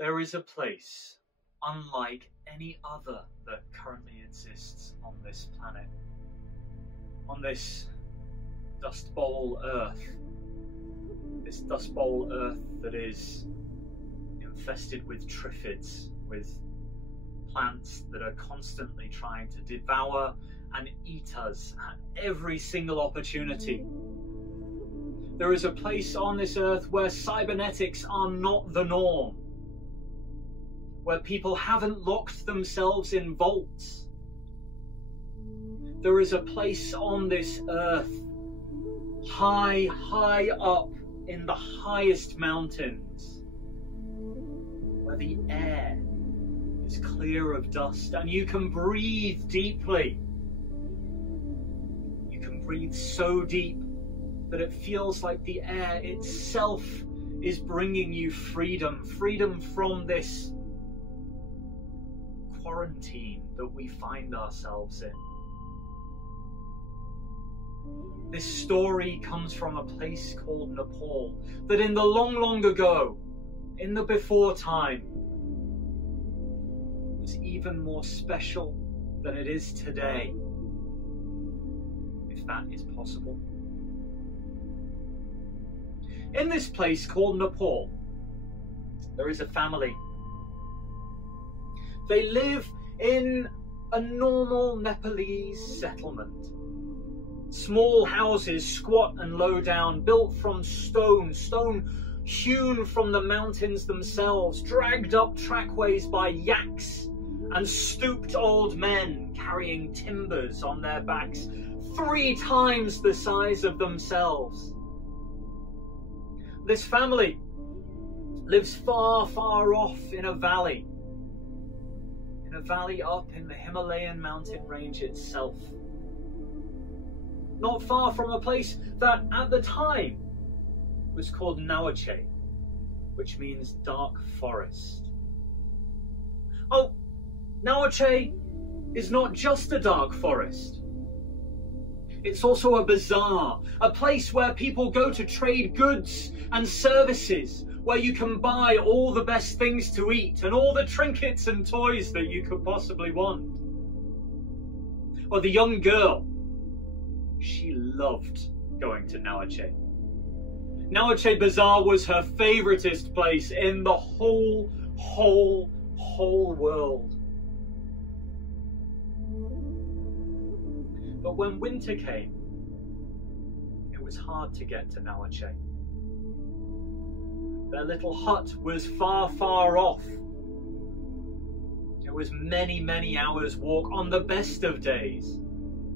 There is a place unlike any other that currently exists on this planet, on this dust bowl Earth. This dust bowl Earth that is infested with triffids, with plants that are constantly trying to devour and eat us at every single opportunity. There is a place on this Earth where cybernetics are not the norm, where people haven't locked themselves in vaults. There is a place on this Earth, high, high up in the highest mountains, where the air is clear of dust and you can breathe deeply. You can breathe so deep that it feels like the air itself is bringing you freedom, freedom from this quarantine that we find ourselves in. This story comes from a place called Nepal, that in the long, long ago, in the before time, was even more special than it is today, if that is possible. In this place called Nepal, there is a family. They live in a normal Nepalese settlement. Small houses, squat and low down, built from stone hewn from the mountains themselves, dragged up trackways by yaks and stooped old men carrying timbers on their backs, 3 times the size of themselves. This family lives far, far off in a valley up in the Himalayan mountain range itself. Not far from a place that at the time was called Nawache, which means dark forest. Oh, Nawache is not just a dark forest. It's also a bazaar, a place where people go to trade goods and services, where you can buy all the best things to eat and all the trinkets and toys that you could possibly want. Or the young girl, she loved going to Nawache. Nawache Bazaar was her favoritist place in the whole world. But when winter came, it was hard to get to Nawache. Their little hut was far, far off. It was many, many hours' walk on the best of days.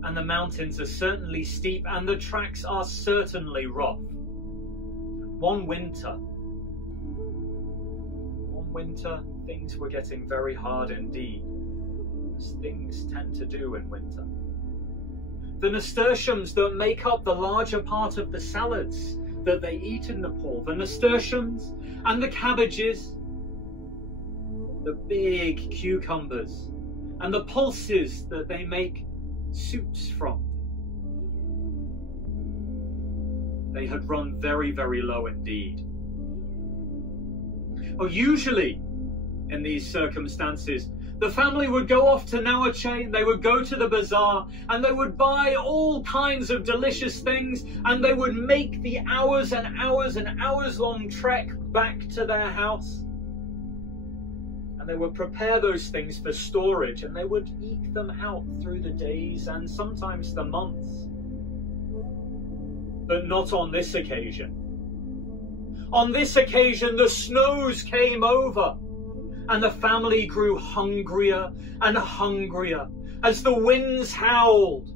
And the mountains are certainly steep and the tracks are certainly rough. One winter, things were getting very hard indeed, as things tend to do in winter. The nasturtiums that make up the larger part of the salads that they eat in Nepal, the nasturtiums and the cabbages, the big cucumbers and the pulses that they make soups from, they had run very, very low indeed. Oh, usually in these circumstances, the family would go off to Nawache, they would go to the bazaar, and they would buy all kinds of delicious things, and they would make the hours and hours and hours long trek back to their house. And they would prepare those things for storage, and they would eke them out through the days and sometimes the months. But not on this occasion. On this occasion, the snows came over, and the family grew hungrier and hungrier as the winds howled.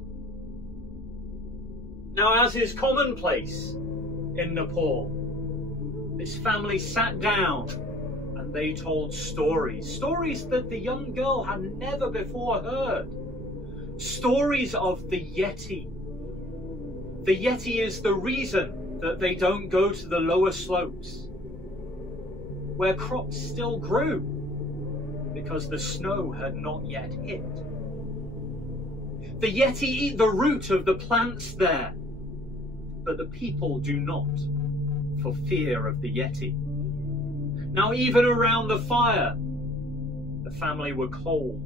Now, as is commonplace in Nepal, this family sat down and they told stories that the young girl had never before heard. Stories of the Yeti. The Yeti is the reason that they don't go to the lower slopes, where crops still grew, because the snow had not yet hit. The Yeti eat the root of the plants there, but the people do not, for fear of the Yeti. Now, even around the fire, the family were cold.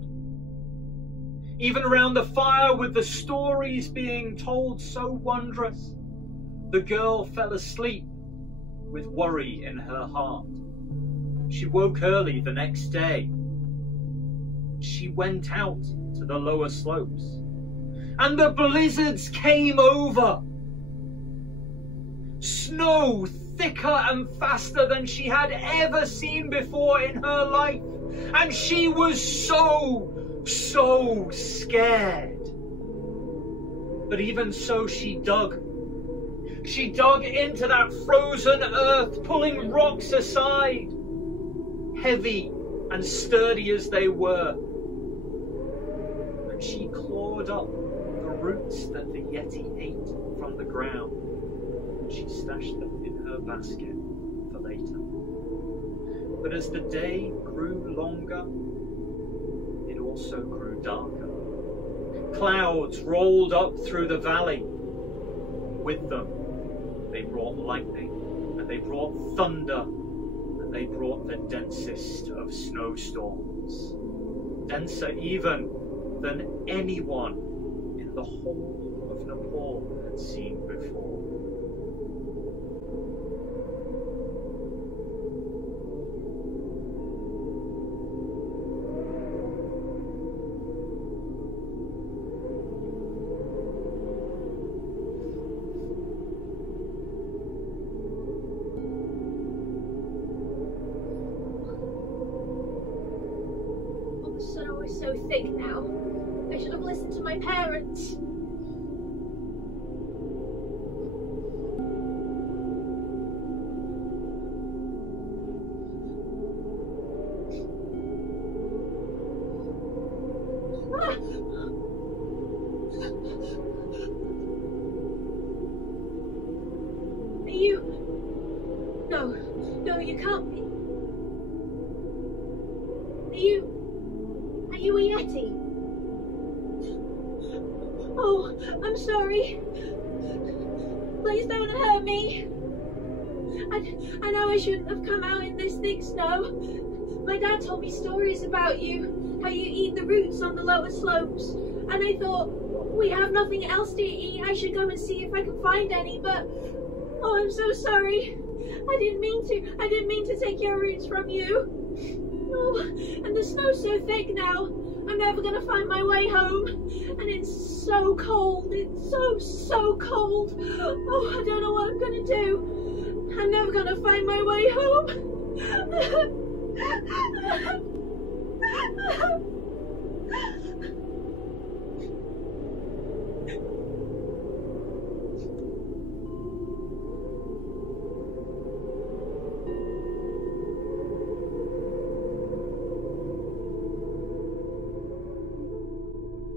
Even around the fire, with the stories being told so wondrous, the girl fell asleep with worry in her heart. She woke early the next day. She went out to the lower slopes, and the blizzards came over. Snow thicker and faster than she had ever seen before in her life, and she was so scared. But even so, she dug into that frozen earth, pulling rocks aside, heavy and sturdy as they were. And she clawed up the roots that the Yeti ate from the ground, and she stashed them in her basket for later. But as the day grew longer, it also grew darker. Clouds rolled up through the valley. With them, they brought lightning, and they brought thunder, and they brought the densest of snowstorms, denser even than anyone in the whole of Nepal had seen before. So thick now. I should have listened to my parents. Are you? No, you can't be. Are you a Yeti? Oh, I'm sorry. Please don't hurt me. I know I shouldn't have come out in this thick snow. My dad told me stories about you, how you eat the roots on the lower slopes, and I thought, we have nothing else to eat, I should go and see if I can find any, but oh, I'm so sorry. I didn't mean to take your roots from you. Oh, and the snow's so thick now, I'm never going to find my way home. And it's so cold, it's so cold. Oh, I don't know what I'm going to do. I'm never going to find my way home.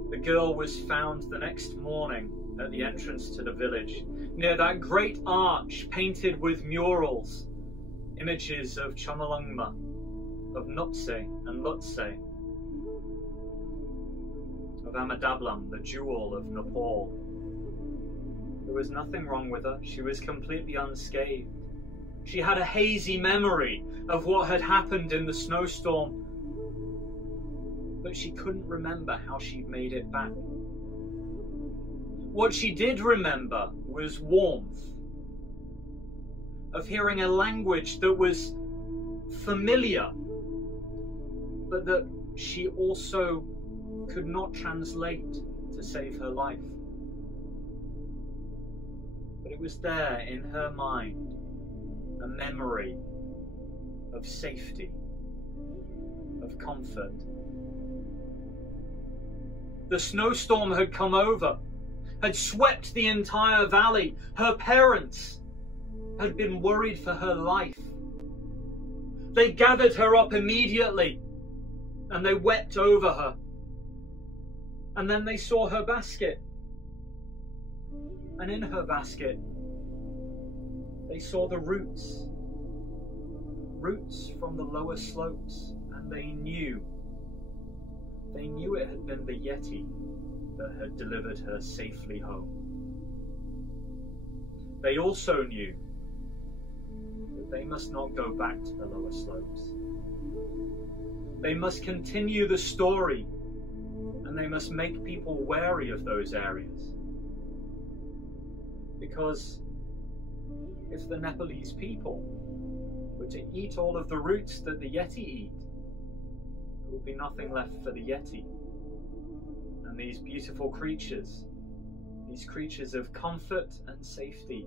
The girl was found the next morning at the entrance to the village, near that great arch painted with murals, images of Chomolungma, of Nuptse and Lutse, of Amadablam, the jewel of Nepal. There was nothing wrong with her. She was completely unscathed. She had a hazy memory of what had happened in the snowstorm, but she couldn't remember how she'd made it back. What she did remember was warmth, of hearing a language that was familiar, but that she also could not translate to save her life. But it was there in her mind, a memory of safety, of comfort. The snowstorm had come over, had swept the entire valley. Her parents had been worried for her life. They gathered her up immediately and they wept over her. And then they saw her basket. And in her basket, they saw the roots from the lower slopes, and they knew it had been the Yeti that had delivered her safely home. They also knew that But they must not go back to the lower slopes. They must continue the story, and they must make people wary of those areas. Because if the Nepalese people were to eat all of the roots that the Yeti eat, there would be nothing left for the Yeti. And these beautiful creatures, these creatures of comfort and safety,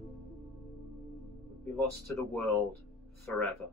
would be lost to the world forever.